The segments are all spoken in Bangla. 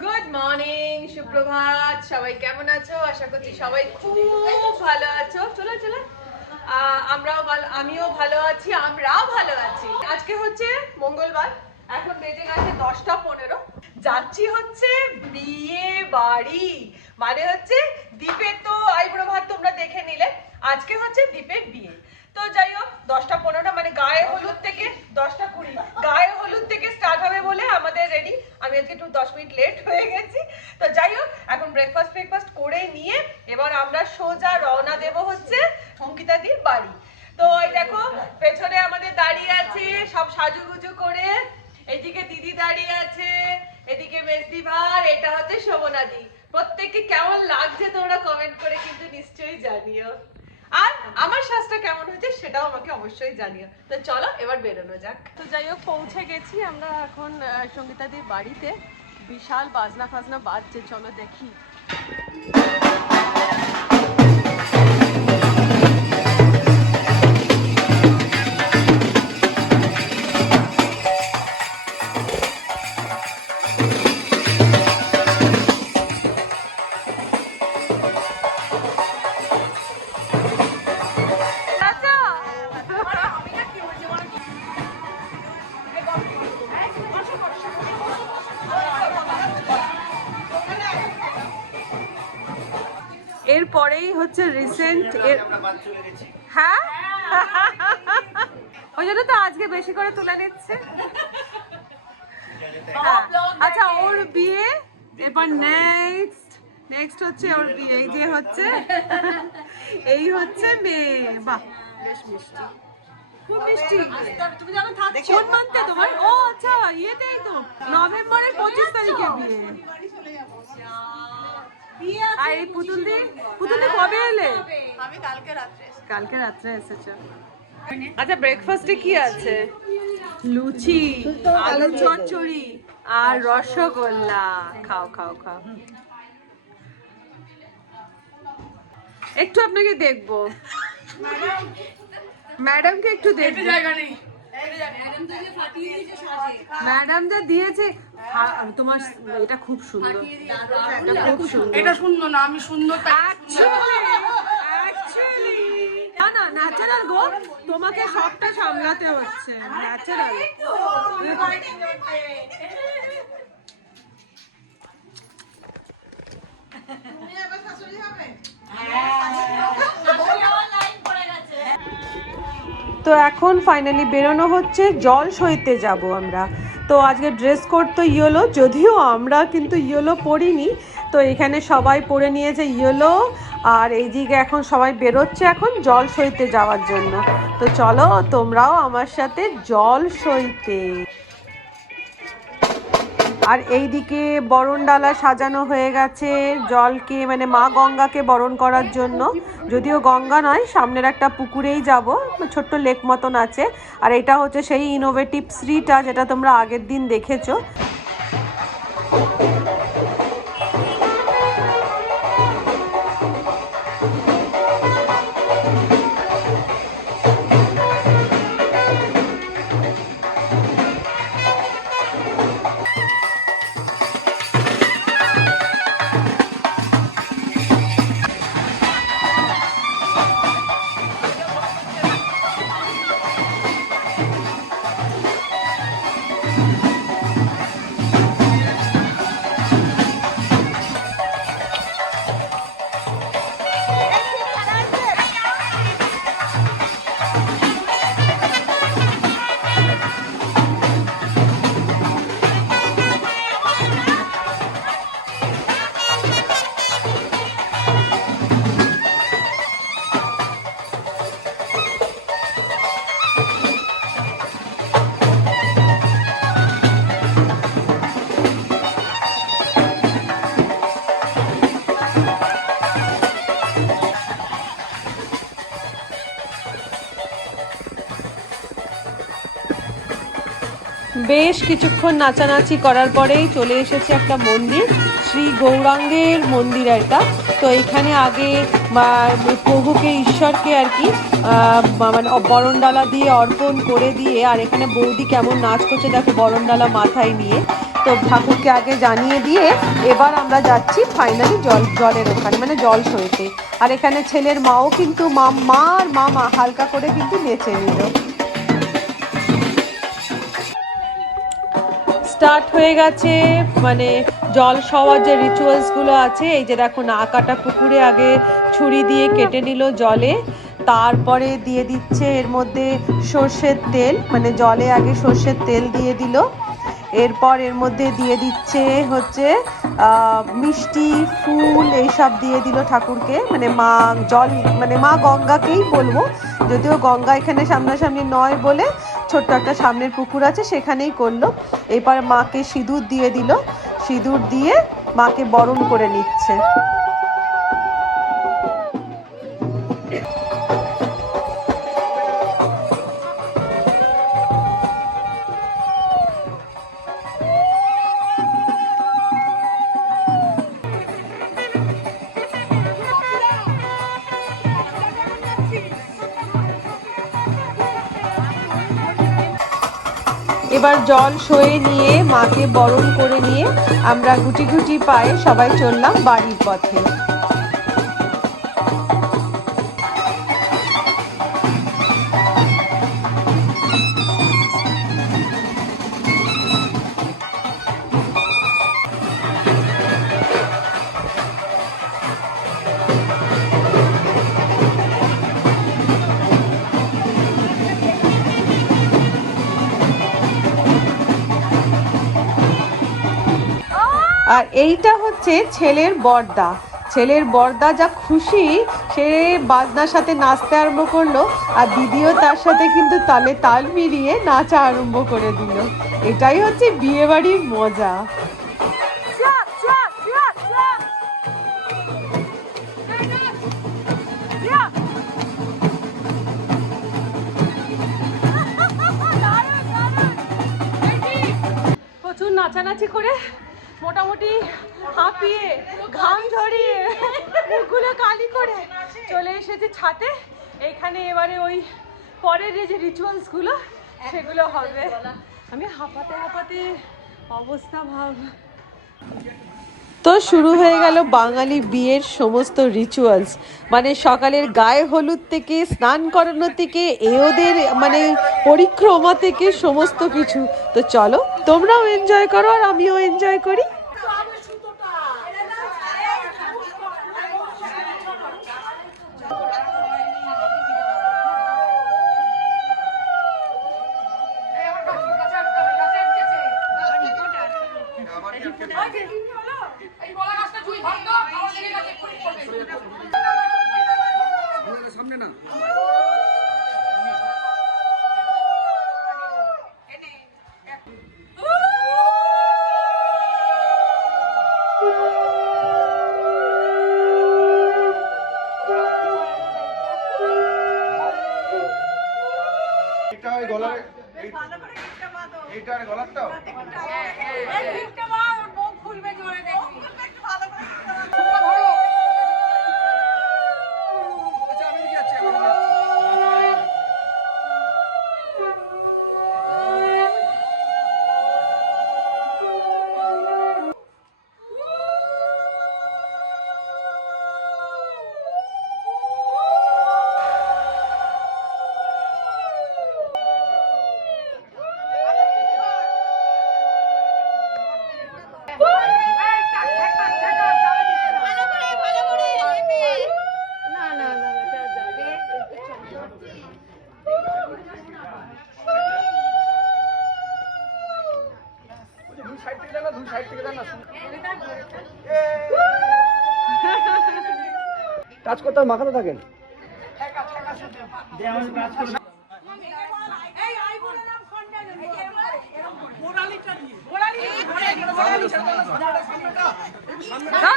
গুড মর্নিং, সুপ্রভাত। সবাই কেমন আছো? আশা করছি সবাই খুব ভালো আছো। চলো চলো, আমিও ভালো আছি, আমরাও ভালো আছি। আজকে হচ্ছে মঙ্গলবার, এখন বেজে গেছে 10:15। যাচ্ছি হচ্ছে বিয়ে বাড়ি, মানে হচ্ছে দীপের তো আইবুড়ো ভাত তোমরা দেখে নিলে, আজকে হচ্ছে দীপের বিয়ে। তো যাই হোক, 10:15 মানে গায়ে হলুদ থেকে 10:20 গায়ে হলুদ থেকে স্টার্ট হবে বলে আমাদের রেডি। আমি আজকে একটু 10 মিনিট লেট হয়ে গেছি। তো যাই হোক, এখন ব্রেকফাস্ট করে নিয়ে এবার আমরা সোজা রওনা দেব হচ্ছে অঙ্কিতাদির বাড়ি। তো এই দেখো পেছনে আমাদের দাঁড়িয়ে আছে সব সাজুগুজু করে, এদিকে দিদি দাঁড়িয়ে আছে, এদিকে মেজদি ভাই, এটা হচ্ছে শোভনাদি। প্রত্যেককে কেমন লাগছে তোমরা কমেন্ট করে কিন্তু নিশ্চয়ই জানিও, আর আমার সাজটা কেমন হয়েছে সেটাও আমাকে অবশ্যই জানিও। তো চলো এবার বেরোনো যাক। তো যাই হোক, পৌঁছে গেছি আমরা এখন সঙ্গীতাদির বাড়িতে। বিশাল বাজনা ফাজনা বাজছে, চলো দেখি। এরপরেই হচ্ছে রিসেন্ট, হ্যাঁ ওই জন্য তো আজকে বেশি করে তুলে নিচ্ছে। আচ্ছা, ওর বিয়ে, এরপর নেক্সট হচ্ছে ওর বিয়ে। এই যে হচ্ছে, এই হচ্ছে মেয়ে। বাহ, বেশ মিষ্টি, খুব মিষ্টি। কোন মান্থে তোমার? ও আচ্ছা, ইয়েতেই তো, নভেম্বরের 25 তারিখে বিয়ে। আর এই পুতুলদি কবে এলে? আমি কালকে রাত্রে এসেছো। আচ্ছা, ব্রেকফাস্টে কি আছে? লুচি, আলু চচ্চড়ি আর রসগোল্লা। খাও খাও খাও। একটু আপনাকে দেখবো, ম্যাডামকে একটু দেখবো। ম্যাডাম যা দিয়েছে, তোমার এটা খুব সুন্দর, এটা সুন্দর না, আমি সুন্দর। না ন্যাচারাল গো, তোমাকে সবটা সামলাতে হচ্ছে ন্যাচারাল। তো এখন ফাইনালি বেরোনো হচ্ছে, জল সইতে যাব আমরা। তো আজকে ড্রেস কোড তো ইয়েলো, যদিও আমরা কিন্তু ইয়েলো পরিনি। তো এখানে সবাই পরে নিয়েছে ইয়েলো, আর এইদিকে এখন সবাই বেরোচ্ছে এখন জল সইতে যাওয়ার জন্য। তো চলো তোমরাও আমার সাথে জল সইতে। আর এইদিকে বরণ ডালা সাজানো হয়ে গেছে জলকে, মানে মা গঙ্গাকে বরণ করার জন্য। যদিও গঙ্গা নয়, সামনের একটা পুকুরেই যাব, ছোট্ট লেক মতন আছে। আর এটা হচ্ছে সেই ইনোভেটিভ শ্রীটা, যেটা তোমরা আগের দিন দেখেছো। বেশ কিছুক্ষণ নাচানাচি করার পরেই চলে এসেছে একটা মন্দির, শ্রী গৌরাঙ্গের মন্দির এটা। তো এখানে আগে প্রভুকে, ঈশ্বরকে আর কি মানে বরণডালা দিয়ে অর্পণ করে দিয়ে, আর এখানে বৌদি কেমন নাচ করছে দেখো বরণডালা মাথায় নিয়ে। তো ঠাকুরকে আগে জানিয়ে দিয়ে এবার আমরা যাচ্ছি ফাইনালি জলের ওখানে, মানে জল সইতে। আর এখানে ছেলের মাও কিন্তু মা আর মামা হালকা করে কিন্তু নেচে নিল। স্টার্ট হয়ে গেছে মানে জল সওয়ার যে রিচুয়ালসগুলো আছে। এই যে দেখো না কাটা পুকুরে আগে ছুরি দিয়ে কেটে নিল জলে, তারপরে দিয়ে দিচ্ছে এর মধ্যে সর্ষের তেল, মানে জলে আগে সর্ষের তেল দিয়ে দিল। এরপর এর মধ্যে দিয়ে দিচ্ছে হচ্ছে মিষ্টি ফুল এইসব দিয়ে দিল ঠাকুরকে, মানে মা জল মানে মা গঙ্গাকেই বলবো, যদিও গঙ্গা এখানে সামনাসামনি নয় বলে ছোট্ট একটা সামনের পুকুর আছে সেখানেই করলো। এরপর মাকে সিঁদুর দিয়ে দিল, সিঁদুর দিয়ে মাকে বরণ করে নিচ্ছে। এবার জল সয়ে নিয়ে মাকে বরণ করে নিয়ে আমরা গুটি গুটি পায়ে সবাই চললাম বাড়ির পথে। আর এইটা হচ্ছে ছেলের বরদা। ছেলের বরদা যা খুশি, সে বাজনার সাথে নাচতে আরম্ভ করলো, আর দিদিও তার সাথে কিন্তু তালে তাল মিলিয়ে নাচা আরম্ভ করে দিল। এটাই হচ্ছে বিয়ে বাড়ির মজা। প্রচুর নাচানাচি করে মোটামুটি হাঁপিয়ে ঘাম ঝরিয়ে মুখগুলো কালি করে চলে এসেছে ছাদে। এখানে এবারে ওই পরের যে রিচুয়ালসগুলো সেগুলো হবে। আমি হাঁপাতে হাঁপাতে অবস্থা ভাব। তো শুরু হয়ে গেল বাঙালি বিয়ের সমস্ত রিচুয়ালস, মানে সকালের গায়ে হলুদ থেকে স্নান করানো থেকে ওদের মানে পরিক্রমা থেকে সমস্ত কিছু। তো চলো তোমরাও এনজয় করো আর আমিও এনজয় করি। কাজ করতে মাখাতে থাকেন।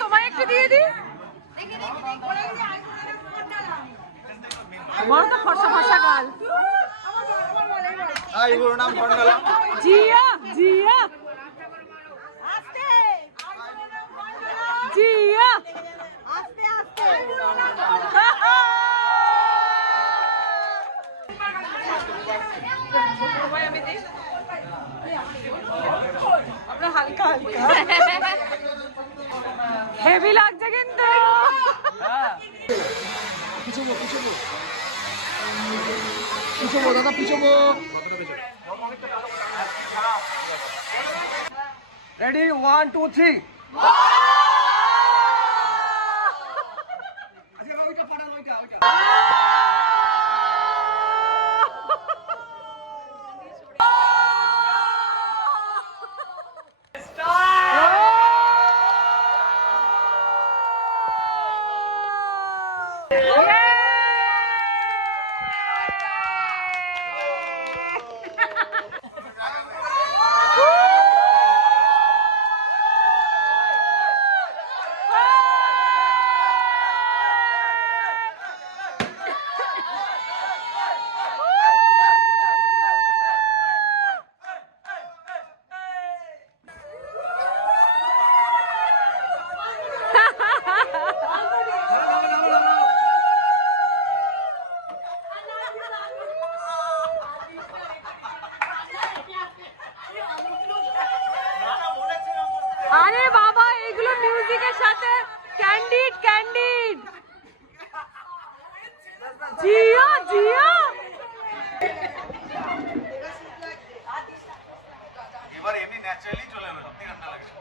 তোমায় একটু দিয়ে দিই। বড় তো ফর্সা ফর্সা গাল। নাম জিয়া জিয়া জিয়া আমরা হালকা হালকা হেভি লাগছে কিন্তু পিছবো দাদা পিছবো রেডি 1 2 3 আজকে ওইটা পাঠান ওইটা আরে বাবা এগুলো মিউজিকের সাথে ক্যান্ডিড ক্যান্ডিড জিয়া জিয়া এবার এমনি ন্যাচারালি চলে এলো সত্যি ঠান্ডা লাগছে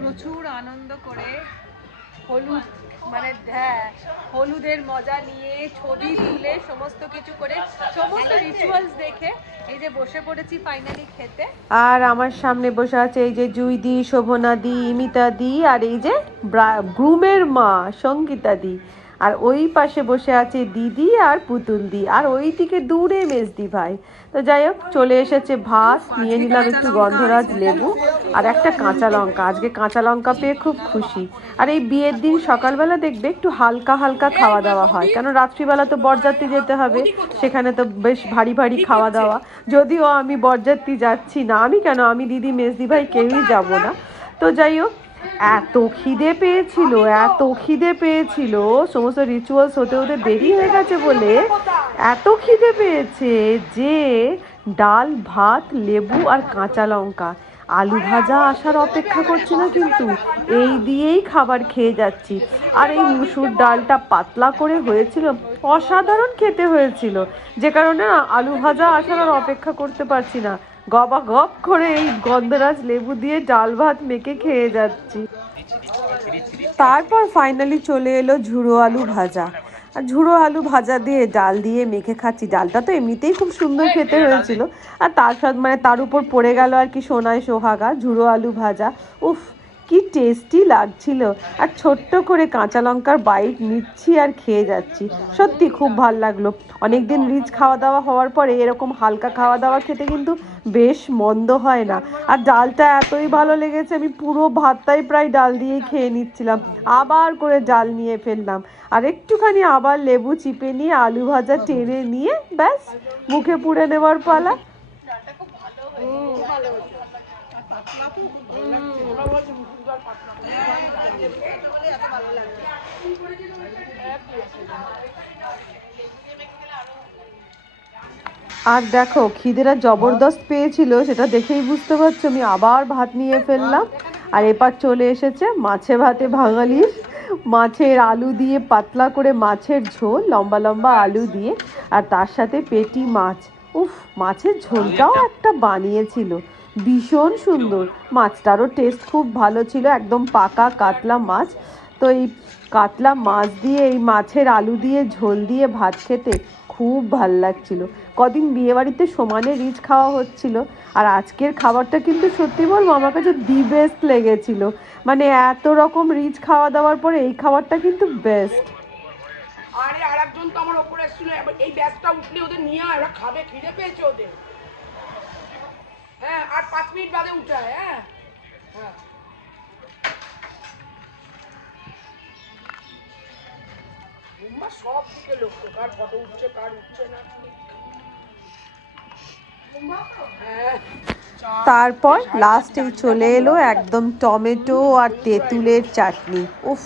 প্রচুর আনন্দ করে হলুদ মানে হ্যাঁ হলুদের মজা নিয়ে ছবি তুলে সমস্ত কিছু করে সমস্ত রিচুয়ালস দেখে এই যে বসে পড়েছি ফাইনালি খেতে। আর আমার সামনে বসে আছে এই যে জুই দি, শোভনা দি, ইমিতা দি আর এই যে গ্রুমের মা সঙ্গীতা দি, আর ওই পাশে বসে আছে দিদি আর পুতুল দি, আর ওই দিকে দূরে মেজদি ভাই। তো যাই হোক চলে এসেছে ভাত, নিয়ে নিলাম একটু গন্ধরাজ লেবু আর একটা কাঁচা লঙ্কা। আজকে কাঁচা লঙ্কা পেয়ে খুব খুশি। আর এই বিয়ের দিন সকালবেলা দেখবে একটু হালকা হালকা খাওয়া দাওয়া হয়, কেন রাত্রিবেলা তো বরযাত্রী যেতে হবে, সেখানে তো বেশ ভারী ভারী খাওয়া দাওয়া। যদিও আমি বরযাত্রী যাচ্ছি না, আমি কেন, আমি দিদি মেজদি ভাই কেউই যাব না। তো যাই হোক এত খিদে পেয়েছিল, সমস্ত রিচুয়ালস হতে হতে দেরি হয়ে গেছে বলে এত খিদে পেয়েছে যে ডাল ভাত লেবু আর কাঁচা লঙ্কা, আলু ভাজা আসার অপেক্ষা করছি না, কিন্তু এই দিয়েই খাবার খেয়ে যাচ্ছি। আর এই মুসুর ডালটা পাতলা করে হয়েছিল, অসাধারণ খেতে হয়েছিল, যে কারণে আলু ভাজা আসার আর অপেক্ষা করতে পারছি না, গবা গপ করে এই গন্ধরাজ লেবু দিয়ে ডাল ভাত মেখে খেয়ে যাচ্ছি। তারপর ফাইনালি চলে এলো ঝুড়ো আলু ভাজা, আর ঝুড়ো আলু ভাজা দিয়ে ডাল দিয়ে মেখে খাচ্ছি। ডালটা তো এমনিতেই খুব সুন্দর খেতে হয়েছিল, আর তার সাথে মানে তার উপর পড়ে গেল আর কি সোনায় সোহাগা ঝুড়ো আলু ভাজা। উফ কি টেস্টি লাগছিল, আর ছোট্ট করে কাঁচা লঙ্কার বাইট নিচ্ছি আর খেয়ে যাচ্ছি। সত্যি খুব ভাল লাগলো। অনেকদিন রিচ খাওয়া দাওয়া হওয়ার পরে এরকম হালকা খাওয়া দাওয়া খেতে কিন্তু বেশ মন্দ হয় না। আর ডালটা এতই ভালো লেগেছে, আমি পুরো ভাতটাই প্রায় ডাল দিয়েই খেয়ে নিচ্ছিলাম, আবার করে ডাল নিয়ে ফেললাম, আর একটুখানি আবার লেবু চিপে নিয়ে আলু ভাজা টেনে নিয়ে ব্যাস মুখে পুড়ে নেওয়ার পালা। আর দেখো খিদেরা জবরদস্ত পেয়েছিল, সেটা দেখেই বুঝতে পারছো আমি আবার ভাত নিয়ে ফেললাম। আর এবার চলে এসেছে মাছে ভাতে বাঙালির, মাছের আলু দিয়ে পাতলা করে মাছের ঝোল, লম্বা লম্বা আলু দিয়ে, আর তার সাথে পেটি মাছ। উফ মাছের ঝোলটাও একটা বানিয়েছিল, ভীষণ সুন্দর, মাছটারও টেস্ট খুব ভালো ছিল, একদম পাকা কাতলা মাছ। তো এই কাতলা মাছ দিয়ে এই মাছের আলু দিয়ে ঝোল দিয়ে ভাত খেতে খুব ভাল লাগছিল। কদিন বিয়েবাড়িতে সমানে রিচ খাওয়া হচ্ছিল, আর আজকের খাবারটা কিন্তু সত্যি বলবো আমার কাছে দি বেস্ট লেগেছিল। মানে এত রকম রিচ খাওয়া দাওয়ার পরে এই খাবারটা কিন্তু বেস্ট। আরে আরেকজন তো আমার উপরে এসেছিল, এই ব্যাসটা উঠলে ওদের নিয়ে ওরা খাবে, খিদে পেয়েছে ওদের। হ্যাঁ, আর 5 মিনিট বাদে উঠায়। হ্যাঁ হ্যাঁ বুম্বা সব দিকে লক্ষ্য, কার ফটো উঠছে কার উঠছে না। হ্যাঁ তারপর লাস্টে চলে এলো একদম টমেটো আর তেঁতুলের চাটনি। উফ,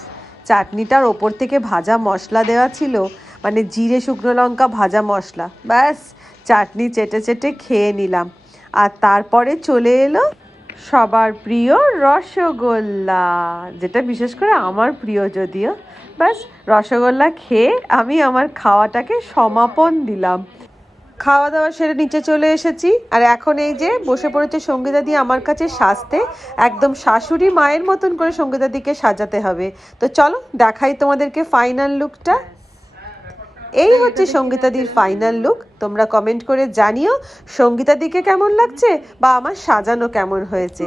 চাটনিটার ওপর থেকে ভাজা মশলা দেওয়া ছিল, মানে জিরে শুকনো লঙ্কা ভাজা মশলা। ব্যাস চাটনি চেটে চেটে খেয়ে নিলাম। আর তারপরে চলে এলো সবার প্রিয় রসগোল্লা, যেটা বিশেষ করে আমার প্রিয় যদিও। ব্যাস রসগোল্লা খেয়ে আমি আমার খাওয়াটাকে সমাপন দিলাম। খাওয়া দাওয়া সেরে নিচে চলে এসেছি, আর এখন এই যে বসে পড়েছে সঙ্গীতা দি আমার কাছে সাজতে। একদম শাশুড়ি মায়ের মতন করে সঙ্গীতা দিকে সাজাতে হবে। তো চলো দেখাই তোমাদেরকে ফাইনাল লুকটা। এই হচ্ছে সঙ্গীতা দির ফাইনাল লুক। তোমরা কমেন্ট করে জানিও সঙ্গীতা দিকে কেমন লাগছে বা আমার সাজানো কেমন হয়েছে।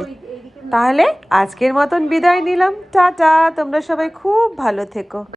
তাহলে আজকের মতন বিদায় নিলাম, টাটা। তোমরা সবাই খুব ভালো থেকো।